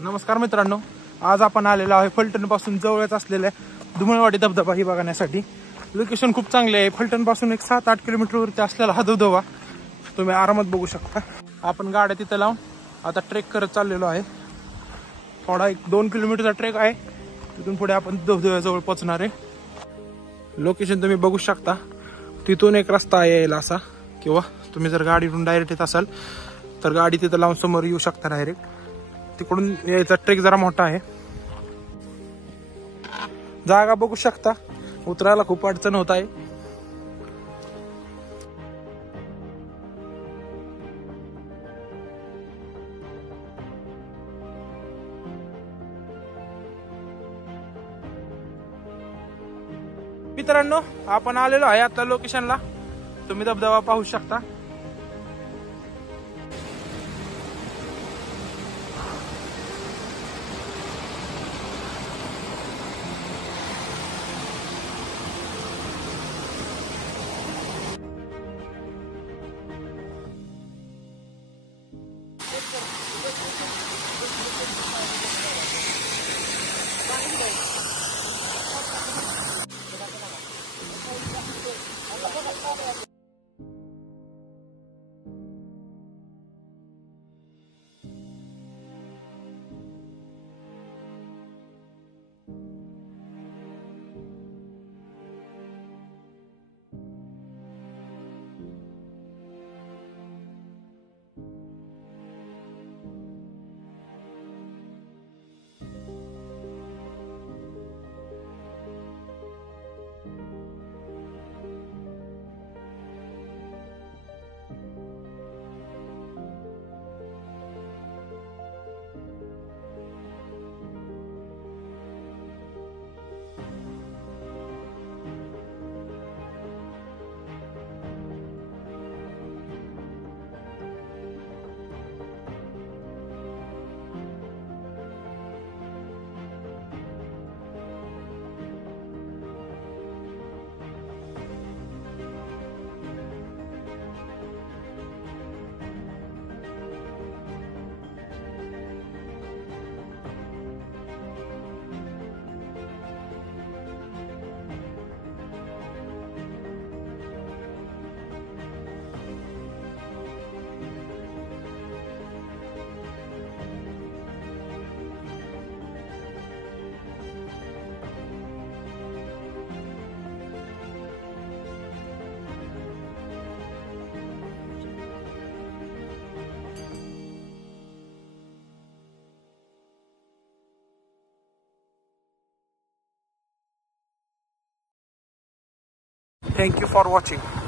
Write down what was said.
नमस्कार मित्रांनो, आज आपण आलेलो आहे फलटण पासून जवळच असलेल्या धुमळवाडी धबधबा ही बघण्यासाठी। लोकेशन खूप चांगले आहे। फलटण पासून एक 7-8 किलोमीटरवरती असलेला हा धबधबा तुम्ही आरामात बघू शकता। आपण गाड्या तिथे लावून आता ट्रेक करत चाललेलो आहे। थोडा 1-2 किलोमीटरचा ट्रेक आहे, तिथून पुढे आपण धबधब्याजवळ पोहोचणार आहे। लोकेशन तुम्ही बघू शकता। तिथून एक रस्ता आहे यायला असा, किंवा तुम्ही जर गाडीतून डायरेक्ट येत असाल तर गाडी तिथे लावून समोर येऊ शकता डायरेक्ट। तिकडून यायचा ट्रेक जरा मोठा आहे। जागा बघू शकता, उतरायला खूप अडचण होत आहे। मित्रांनो, आपण आलेलो आहे आता लोकेशनला। तुम्ही धबधबा पाहू शकता। Thank you for watching.